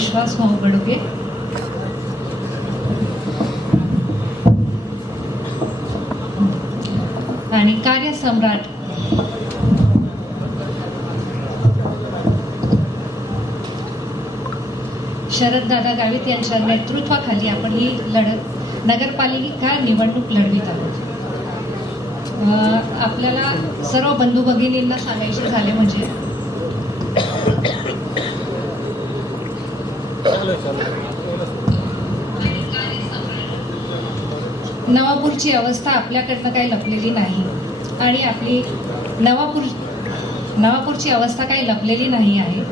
विश्वास हो, भाऊ बडुके. आणि कार्यसम्राट शरददादा गावित यांच्या नेतृत्वाखाली आपण ही लढत नगरपालिका निवडणूक लढवित आहोत? अं, आपल्याला सर्व बंधू भगिनींना सांगायचे झाले म्हणजे नवापूरची अवस्था आपल्याकडनं काही लपलेली नाही. आणि आपली नवापूर नवापूरची अवस्था काही लपलेली नाही आहे.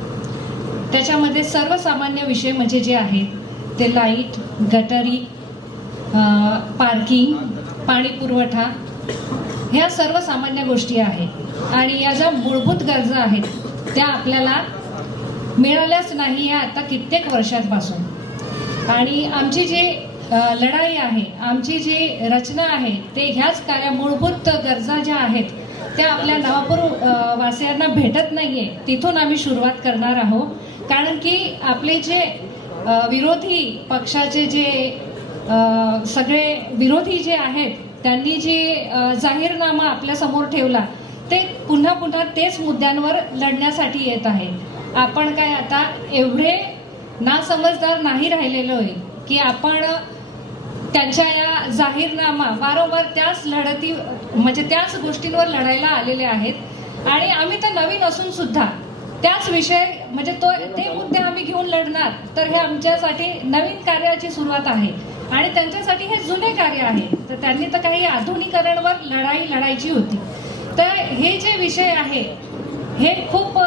त्याच्यामध्ये सर्वसामान्य विषय म्हणजे जे आहेत ते लाइट गटरी पार्किंग पाणी पुरवठा ह्या सर्वसामान्य गोष्टी आहेत. आणि या ज्या मूलभूत गरजा आहेत त्या आपल्याला मिळाल्याच नाही या आता कित्येक वर्षांपासून. आणि आमची जी लढाई आहे आमची जी रचना आहे ते ह्याच कार्या मूलभूत गरजा ज्या आहेत त्या आपल्या नवापूर वासियांना भेटत नाहीये तिथून आम्ही सुरुवात करणार आहोत. कारण की आपले जे विरोधी पक्षाचे जे सगळे विरोधी जे आहेत त्यांनी जे जाहीरनामा आपल्यासमोर ठेवला ते पुन्हा पुन्हा तेच मुद्द्यांवर लढण्यासाठी येत आहे. आपण काय आता एवढे नासमजदार नाही राहिलेलो आहे की आपण त्यांच्या या जाहीरनामा वारंवार त्याच लढती म्हणजे त्याच गोष्टींवर लढायला आलेले आहेत. आणि आम्ही तर नवीन असून सुद्धा त्याच विषय म्हणजे तो ते मुद्दे आम्ही घेऊन लढणार तर हे आमच्यासाठी नवीन कार्याची सुरुवात आहे. आणि त्यांच्यासाठी हे जुने कार्य आहे. तर त्यांनी तर काही आधुनिकरणवर लढाई लढायची होती. तर हे जे विषय आहे हे खूप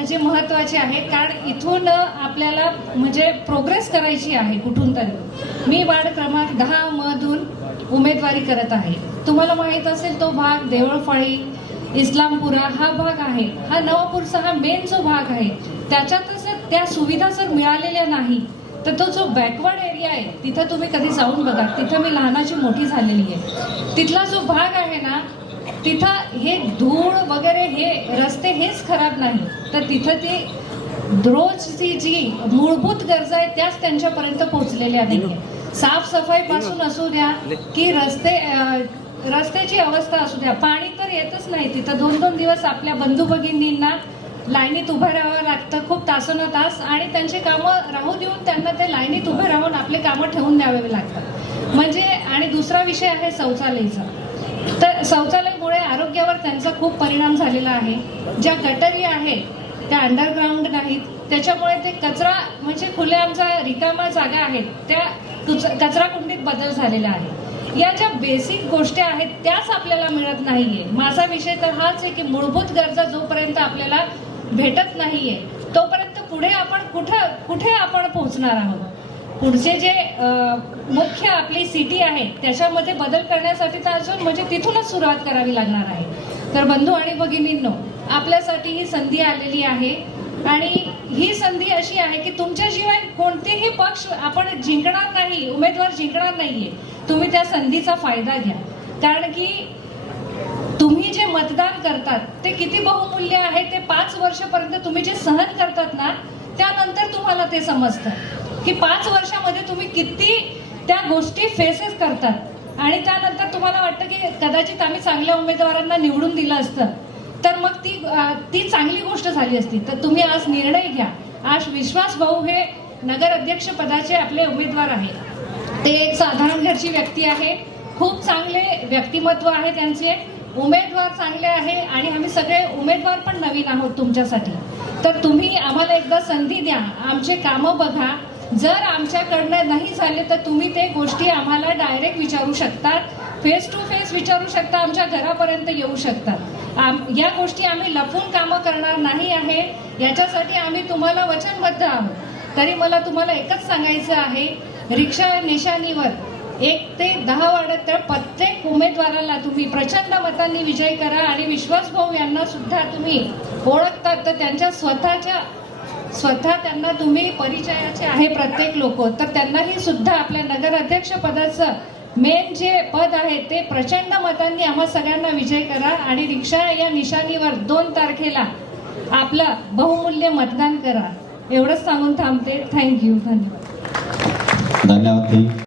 म्हणजे महत्त्वाचे आहे कारण इथून आपल्याला म्हणजे प्रोग्रेस करायची आहे कुठून तरी. मी वार्ड क्रमांक दहा मधून उमेदवारी करत आहे. तुम्हाला माहीत असेल तो भाग देवळफाळी इस्लामपुरा हा भाग आहे. हा नवापूरचा हा मेन जो भाग आहे त्याच्यातच त्या सुविधा जर मिळालेल्या नाही तर तो जो बॅकवर्ड एरिया आहे तिथं तुम्ही कधी जाऊन बघा. तिथं मी लहानाची मोठी झालेली आहे. तिथला जो भाग आहे ना तिथं हे धूळ वगैरे हे रस्ते हेच खराब नाही. तर तिथं ते रोजची जी मूलभूत गरजा आहेत त्याच त्यांच्यापर्यंत पोहोचलेल्या नाही साफसफाई पासून असू द्या की रस्ते रस्त्याची अवस्था असू द्या. पाणी तर येतच नाही तिथं. दोन दोन दिवस आपल्या बंधू भगिनींना लाईनीत उभं राहावं लागतं खूप तासन तास. आणि त्यांचे कामं राहू देऊन त्यांना ते लाईनीत उभे राहून आपले कामं ठेवून द्यावे लागतात. म्हणजे आणि दुसरा विषय आहे शौचालयाचा. तर शौचालयामुळे आरोग्यावर त्यांचा खूप परिणाम झालेला आहे. ज्या गटरी आहेत त्या अंडरग्राऊंड नाहीत. त्याच्यामुळे ते कचरा म्हणजे खुल्या आमच्या रिकामा जागा आहेत त्या कचरा कुंडीत बदल झालेला आहे. या ज्या बेसिक गोष्टी आहेत त्याच आपल्याला मिळत नाहीये. माझा विषय तर हाच आहे की मूलभूत गरजा जोपर्यंत आपल्याला भेटत नाहीये तोपर्यंत पुढे आपण कुठं कुठे आपण पोहोचणार आहोत? पुढचे जे मुख्य आपली सिटी आहे त्याच्यामध्ये बदल करण्यासाठी तर अजून म्हणजे तिथूनच सुरुवात करावी लागणार आहे. तर बंधू आणि भगिनींनो आपल्यासाठी ही संधी आलेली आहे आणि ही संधी अशी आहे की तुमच्याशिवाय कोणतेही पक्ष आपण जिंकणार नाही उमेदवार जिंकणार नाहीये. तुम्ही त्या संधीचा फायदा घ्या. कारण की तुम्ही जे मतदान करतात ते किती बहुमूल्य आहे ते पाच वर्षापर्यंत तुम्ही जे सहन करतात ना त्यानंतर तुम्हाला ते समजतं. की पाच वर्षामध्ये तुम्ही किती त्या गोष्टी फेसेस करतात. आणि त्यानंतर तुम्हाला वाटतं की कदाचित आम्ही चांगल्या उमेदवारांना निवडून दिलं असतं. तर मग ती ती चांगली गोष्ट झाली असती. तर तुम्ही आज निर्णय घ्या. आज विश्वास भाऊ हे नगर अध्यक्ष पदाचे आपले उमेदवार आहे ते एक साधारण घरची व्यक्ती आहे. खूप चांगले व्यक्तिमत्व आहे त्यांचे. उमेदवार चांगले आहे आणि आम्ही सगळे उमेदवार पण नवीन आहोत तुमच्यासाठी. तर तुम्ही आम्हाला एकदा संधी द्या. आमचे कामं बघा. जर आमच्याकडनं नाही झाले तर तुम्ही ते गोष्टी आम्हाला डायरेक्ट विचारू शकतात. फेस टू फेस विचारू शकता आमच्या घरापर्यंत येऊ शकतात. आम- या गोष्टी आम्ही लपून कामं करणार नाही आहे. याच्यासाठी आम्ही तुम्हाला वचनबद्ध आहोत. तरी मला तुम्हाला एकच सांगायचं आहे. रिक्षा निशाणीवर एक ते दहा वाढत तर प्रत्येक उमेदवाराला तुम्ही प्रचंड मतांनी विजय करा आणि विश्वास भाऊ यांना सुद्धा तुम्ही ओळखतात. तर त्यांच्या स्वतःच्या स्वतः त्यांना तुम्ही परिचयाचे आहे प्रत्येक लोक. तर त्यांनाही सुद्धा आपल्या नगर अध्यक्ष पदाचं मेन जे पद आहे ते प्रचंड मतांनी आम्हा सगळ्यांना विजय करा आणि रिक्षा या निशाणीवर दोन तारखेला आपलं बहुमूल्य मतदान करा. एवढंच सांगून थांबते. थँक्यू धन्यवाद. धन्यवाद